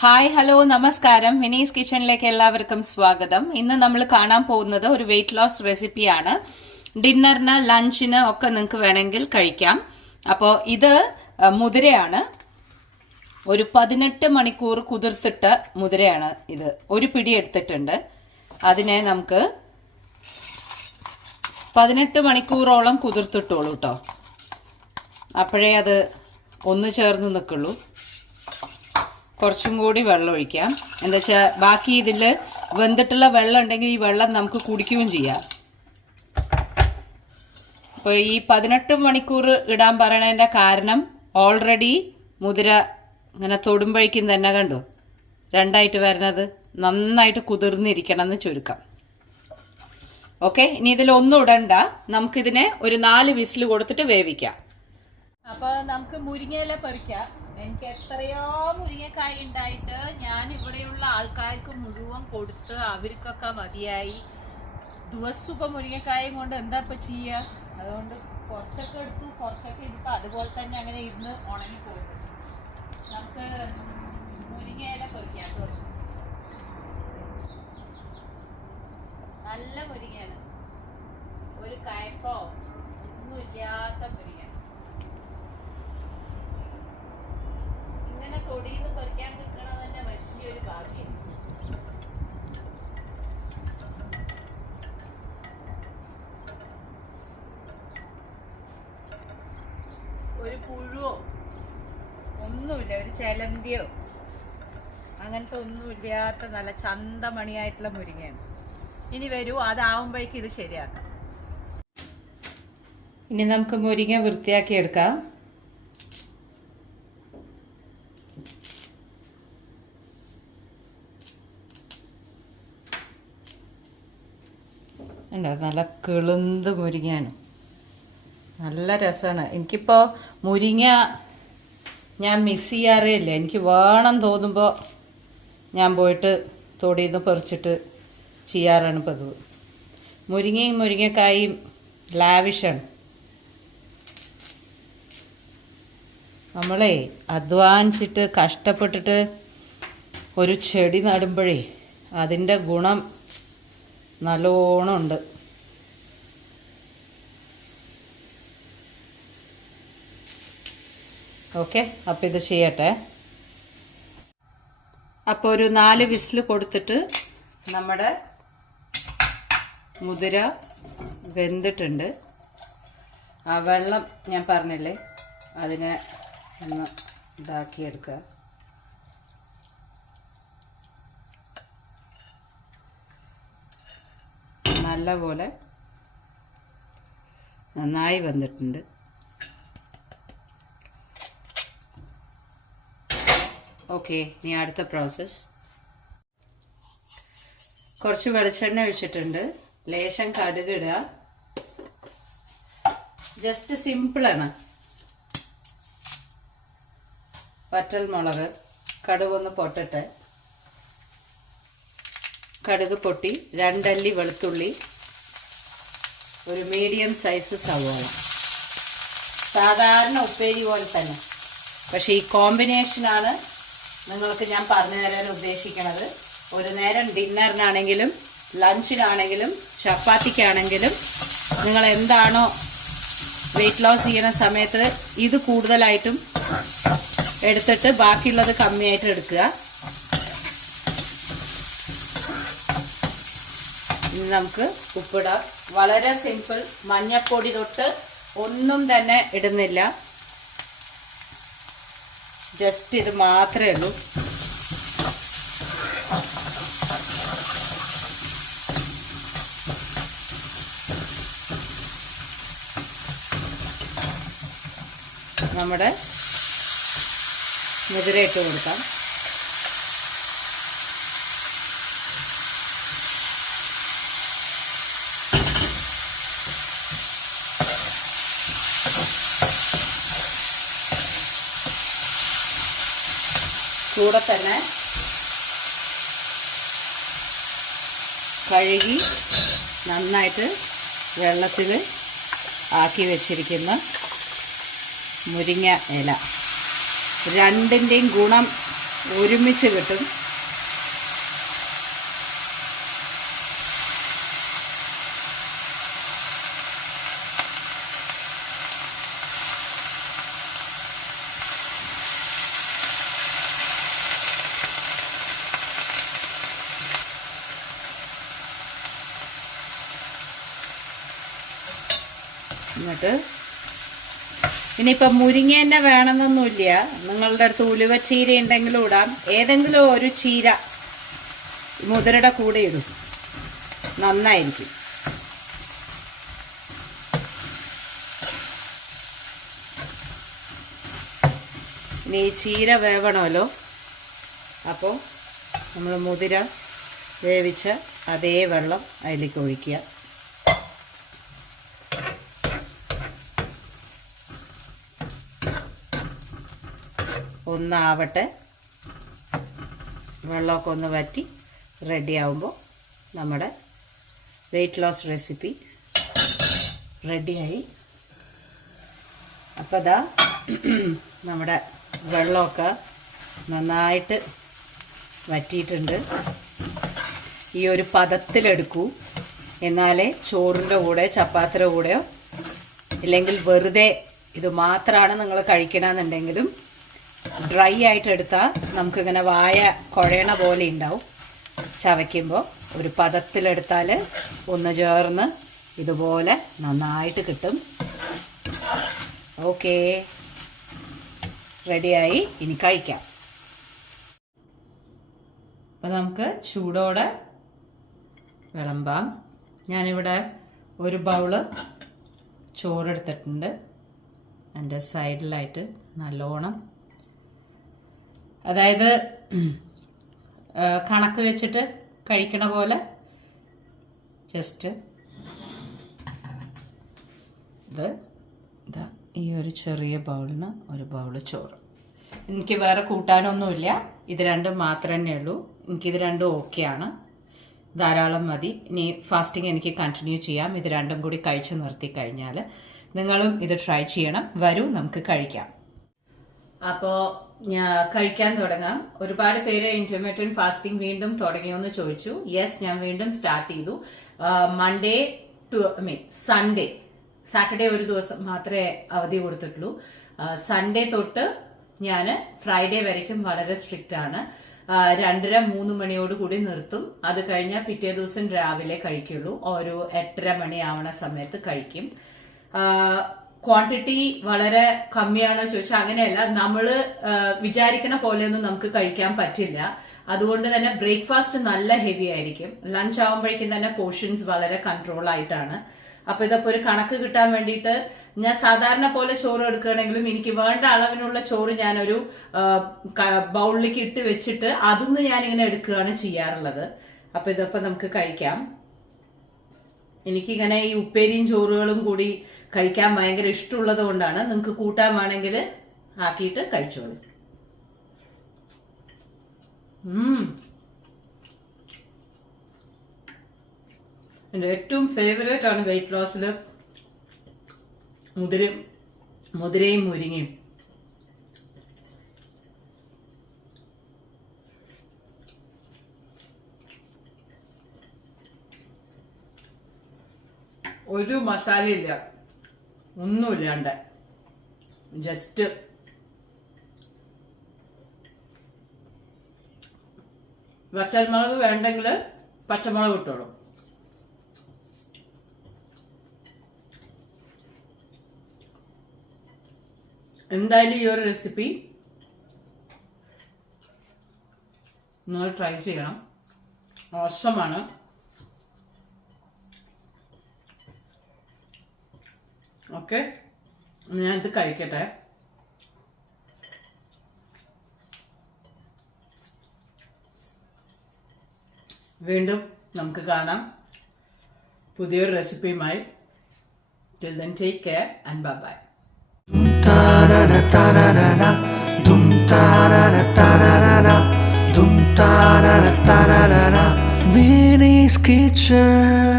Hi hello നമസ്കാരം. മിനീസ് കിച്ചണിലേക്ക് എല്ലാവർക്കും സ്വാഗതം. ഇന്ന് നമ്മൾ കാണാൻ പോകുന്നത് ഒരു വെയിറ്റ് ലോസ് റെസിപ്പിയാണ്. ഡിന്നറിന് ലഞ്ചിന് ഒക്കെ നിങ്ങൾക്ക് വേണമെങ്കിൽ കഴിക്കാം. അപ്പോൾ ഇത് മുതിരയാണ്. ഒരു 18 മണിക്കൂർ കുതിർത്തിട്ട മുതിരയാണ് ഇത്. ഒരു പിടി എടുത്തിട്ടുണ്ട്. അതിനെ നമുക്ക് 18 മണിക്കൂറോളം കുതിർത്തിട്ടോളൂ കേട്ടോ. അപ്പോഴേ അത് ഒന്ന് ചേർന്ന് നിൽക്കുള്ളൂ. കുറച്ചും കൂടി വെള്ളം ഒഴിക്കാം. എന്താ വെച്ചാൽ ബാക്കി ഇതിൽ വെന്തിട്ടുള്ള വെള്ളം ഉണ്ടെങ്കിൽ ഈ വെള്ളം നമുക്ക് കുടിക്കുകയും ചെയ്യാം. അപ്പോൾ ഈ 18 മണിക്കൂർ ഇടാൻ പറയണതിൻ്റെ കാരണം ഓൾറെഡി മുതിര ഇങ്ങനെ തൊടുമ്പോഴേക്കും തന്നെ കണ്ടു രണ്ടായിട്ട് വരുന്നത് നന്നായിട്ട് കുതിർന്നിരിക്കണം എന്ന് ചുരുക്കം. ഓക്കെ, ഇനി ഇതിലൊന്നും ഇടണ്ട. നമുക്കിതിനെ ഒരു 4 വിസിൽ കൊടുത്തിട്ട് വേവിക്കാം. അപ്പോൾ നമുക്ക് മുരിങ്ങയില പറിക്കാം. എനിക്ക് എത്രയോ മുരിങ്ങക്കായ ഉണ്ടായിട്ട് ഞാൻ ഇവിടെയുള്ള ആൾക്കാർക്ക് മുഴുവൻ കൊടുത്ത് അവർക്കൊക്കെ മതിയായി. ദിവസം ഇപ്പം മുരിങ്ങക്കായും കൊണ്ട് എന്താ ഇപ്പം ചെയ്യുക? അതുകൊണ്ട് കുറച്ചൊക്കെ എടുത്തു, കുറച്ചൊക്കെ ഇപ്പം അതുപോലെ തന്നെ അങ്ങനെ ഇരുന്ന് ഉണങ്ങിപ്പോകും. നമുക്ക് മുരിങ്ങയില പറിക്കാം. നല്ല മുരിങ്ങയില, ഒരു കയപ്പോ ഒന്നുമില്ലാത്ത മുരിങ്ങ. ഇങ്ങനെ തൊടിയിൽ പറിക്കാൻ കിട്ടണത് തന്നെ വലിയൊരു ഭാഗ്യം. ഒരു പുഴുവോ ഒന്നുമില്ല, ഒരു ചെലന്തിയോ അങ്ങനത്തെ ഒന്നുമില്ലാത്ത നല്ല ചന്തമണിയായിട്ടുള്ള മുരിങ്ങയാണ്. ഇനി വരൂ, അതാവുമ്പോഴേക്കും ഇത് ശരിയാക്കാം. ഇനി നമുക്ക് മുരിങ്ങ വൃത്തിയാക്കി എടുക്കാം. നല്ല കിളുന്ത് മുരിങ്ങയാണ്, നല്ല രസമാണ്. എനിക്കിപ്പോൾ മുരിങ്ങ ഞാൻ മിസ് ചെയ്യാറേ ഇല്ല. എനിക്ക് വേണം തോന്നുമ്പോൾ ഞാൻ പോയിട്ട് തൊടിയിൽ നിന്ന് പറിച്ചിട്ട് ചെയ്യാറാണ് പതിവ്. മുരിങ്ങയും മുരിങ്ങക്കായും ലാവിഷാണ്. നമ്മളെ അധ്വാനിച്ചിട്ട് കഷ്ടപ്പെട്ടിട്ട് ഒരു ചെടി നടുമ്പോഴേ അതിൻ്റെ ഗുണം നല്ലോണം ഉണ്ട്. ഓക്കെ, അപ്പോൾ ഇത് ചെയ്യട്ടെ. അപ്പോൾ ഒരു 4 വിസിൽ കൊടുത്തിട്ട് നമ്മുടെ മുതിര വെന്തിട്ടുണ്ട്. ആ വെള്ളം ഞാൻ പറഞ്ഞില്ലേ, അതിനെ ഒന്ന് ഇതാക്കിയെടുക്കുക. നല്ലപോലെ നന്നായി വന്നിട്ടുണ്ട്. ഓക്കെ, ഇനി അടുത്ത പ്രോസസ്സ്. കുറച്ച് വെളിച്ചെണ്ണ ഒഴിച്ചിട്ടുണ്ട്. ലേശം കടുക് ഇടുക. ജസ്റ്റ് സിമ്പിളാണ്. വറ്റൽ മുളക്, കടുകൊന്ന് പൊട്ടട്ടെ. കടുക് പൊട്ടി, 2 അല്ലി വെളുത്തുള്ളി, ഒരു മീഡിയം സൈസ് സവാള. സാധാരണ ഉപ്പേരി പോലെ തന്നെ, പക്ഷേ ഈ കോമ്പിനേഷനാണ് നിങ്ങൾക്ക് ഞാൻ പറഞ്ഞു തരാൻ ഉദ്ദേശിക്കുന്നത്. ഒരു നേരം ഡിന്നറിനാണെങ്കിലും ലഞ്ചിനാണെങ്കിലും ചപ്പാത്തിക്കാണെങ്കിലും നിങ്ങൾ എന്താണോ വെയിറ്റ് ലോസ് ചെയ്യുന്ന സമയത്ത് ഇത് കൂടുതലായിട്ടും എടുത്തിട്ട് ബാക്കിയുള്ളത് കമ്മിയായിട്ട് എടുക്കുക. ഇനി നമുക്ക് ഉപ്പിടാം. വളരെ സിമ്പിൾ. മഞ്ഞപ്പൊടി തൊട്ട് ഒന്നും തന്നെ ഇടുന്നില്ല. ജസ്റ്റ് ഇത് മാത്രമേ ഉള്ളൂ. നമ്മുടെ മുതിര ഇട്ട് കൊടുക്കാം. കൂടെ തന്നെ കഴുകി നന്നായിട്ട് വെള്ളത്തിൽ ആക്കി വെച്ചിരിക്കുന്ന മുരിങ്ങ ഇല, രണ്ടിൻ്റെയും ഗുണം ഒരുമിച്ച് കിട്ടും. എന്നിട്ട് ഇനിയിപ്പം മുരിങ്ങ തന്നെ വേണമെന്നൊന്നുമില്ല. നിങ്ങളുടെ അടുത്ത് ഉലുവച്ചീര ഉണ്ടെങ്കിലും ഇടാം. ഏതെങ്കിലും ഒരു ചീര മുതിരയുടെ കൂടെ ഇടും, നന്നായിരിക്കും. ഇനി ഈ ചീര വേവണമല്ലോ, അപ്പോൾ നമ്മൾ മുതിര വേവിച്ച അതേ വെള്ളം അതിലേക്ക് ഒഴിക്കുക. ഒന്നാവട്ടെ, വെള്ളമൊക്കെ ഒന്ന് വറ്റി റെഡിയാവുമ്പോൾ നമ്മുടെ വെയിറ്റ് ലോസ് റെസിപ്പി റെഡിയായി. അപ്പോൾ ഇതാ നമ്മുടെ വെള്ളമൊക്കെ നന്നായിട്ട് വറ്റിയിട്ടുണ്ട്. ഈ ഒരു പദത്തിലെടുക്കൂ, എന്നാലേ ചോറിൻ്റെ കൂടെ ചപ്പാത്തിയുടെ കൂടെയോ ഇല്ലെങ്കിൽ വെറുതെ ഇത് മാത്രമാണ് നിങ്ങൾ കഴിക്കണമെന്നുണ്ടെങ്കിലും ഡ്രൈ ആയിട്ട് എടുത്താൽ നമുക്കിങ്ങനെ വായ കുഴയണ പോലെ ഉണ്ടാവും. ചവയ്ക്കുമ്പോൾ ഒരു പദത്തിലെടുത്താൽ ഒന്ന് ചേർന്ന് ഇതുപോലെ നന്നായിട്ട് കിട്ടും. ഓക്കേ, റെഡിയായി. ഇനി കഴിക്കാം. അപ്പോൾ നമുക്ക് ചൂടോടെ വിളമ്പാം. ഞാനിവിടെ ഒരു ബൗള് ചോറെടുത്തിട്ടുണ്ട്. എൻ്റെ സൈഡിലായിട്ട് നല്ലോണം, അതായത് കണക്ക് വെച്ചിട്ട് കഴിക്കണ പോലെ ജസ്റ്റ് ഇതാ ഈ ഒരു ചെറിയ ബൗളിന് ഒരു ബൗള് ചോറ്. എനിക്ക് വേറെ കൂട്ടാനൊന്നുമില്ല, ഇത് രണ്ടും മാത്രമേ ഉള്ളൂ. എനിക്കിത് രണ്ടും ഓക്കെയാണ്, ധാരാളം മതി. ഇനി ഫാസ്റ്റിംഗ് എനിക്ക് കണ്ടിന്യൂ ചെയ്യാം. ഇത് രണ്ടും കൂടി കഴിച്ച് നിർത്തി കഴിഞ്ഞാൽ നിങ്ങളും ഇത് ട്രൈ ചെയ്യണം. വരൂ, നമുക്ക് കഴിക്കാം. അപ്പോൾ ഞാൻ കഴിക്കാൻ തുടങ്ങാം. ഒരുപാട് പേര് ഇന്റർമീഡിയറ്റ് ഫാസ്റ്റിംഗ് വീണ്ടും തുടങ്ങിയോന്ന് ചോദിച്ചു. യെസ്, ഞാൻ വീണ്ടും സ്റ്റാർട്ട് ചെയ്തു. മൺഡേ ടു സൺഡേ, സാറ്റർഡേ ഒരു ദിവസം മാത്രമേ അവധി കൊടുത്തിട്ടുള്ളൂ. സൺഡേ തൊട്ട് ഞാൻ ഫ്രൈഡേ വരയ്ക്കും വളരെ സ്ട്രിക്റ്റ് ആണ്. 2:30-3 മണിയോട് കൂടി നിർത്തും. അത് കഴിഞ്ഞാൽ പിറ്റേ ദിവസം രാവിലെ കഴിക്കുള്ളൂ. ഒരു 8:30 മണി ആവണ സമയത്ത് കഴിക്കും. ക്വാണ്ടിറ്റി വളരെ കമ്മിയാണോ ചോദിച്ചാൽ അങ്ങനെയല്ല. നമ്മൾ വിചാരിക്കണ പോലെയൊന്നും നമുക്ക് കഴിക്കാൻ പറ്റില്ല. അതുകൊണ്ട് തന്നെ ബ്രേക്ക്ഫാസ്റ്റ് നല്ല ഹെവി ആയിരിക്കും. ലഞ്ച് ആവുമ്പോഴേക്കും തന്നെ പോർഷൻസ് വളരെ കൺട്രോൾ ആയിട്ടാണ്. അപ്പൊ ഇതൊക്കെ ഒരു കണക്ക് കിട്ടാൻ വേണ്ടിയിട്ട് ഞാൻ സാധാരണ പോലെ ചോറ് എടുക്കുകയാണെങ്കിലും എനിക്ക് വേണ്ട അളവിനുള്ള ചോറ് ഞാനൊരു ബൗളിലേക്ക് ഇട്ട് വെച്ചിട്ട് അതിന്ന് ഞാനിങ്ങനെ എടുക്കുകയാണ് ചെയ്യാറുള്ളത്. അപ്പൊ ഇതൊക്കെ നമുക്ക് കഴിക്കാം. എനിക്കിങ്ങനെ ഈ ഉപ്പേരിയും ചോറുകളും കൂടി കഴിക്കാൻ ഭയങ്കര ഇഷ്ടമുള്ളത് കൊണ്ടാണ്. നിങ്ങൾക്ക് കൂട്ടാൻ വേണമെങ്കിൽ ആക്കിയിട്ട് കഴിച്ചോളൂ. എൻ്റെ ഏറ്റവും ഫേവറേറ്റ് ആണ് വെയിറ്റ് ലോസിൽ മുതിരയും മുരിങ്ങയും. ഒരു മസാലയില്ല, ഒന്നുമില്ലാണ്ട് ജസ്റ്റ് വറ്റൽമുളക് വേണ്ടെങ്കിൽ പച്ചമുളക് ഇട്ടോളൂ. എന്തായാലും ഈ ഒരു റെസിപ്പി നിങ്ങൾ ട്രൈ ചെയ്യണം. ഓസമാണ്. ഓക്കെ, ഞാനിത് കഴിക്കട്ടെ. വീണ്ടും നമുക്ക് കാണാം പുതിയൊരു റെസിപ്പിയുമായി. Till then, take care and bye-bye. Winnie's Kitchen.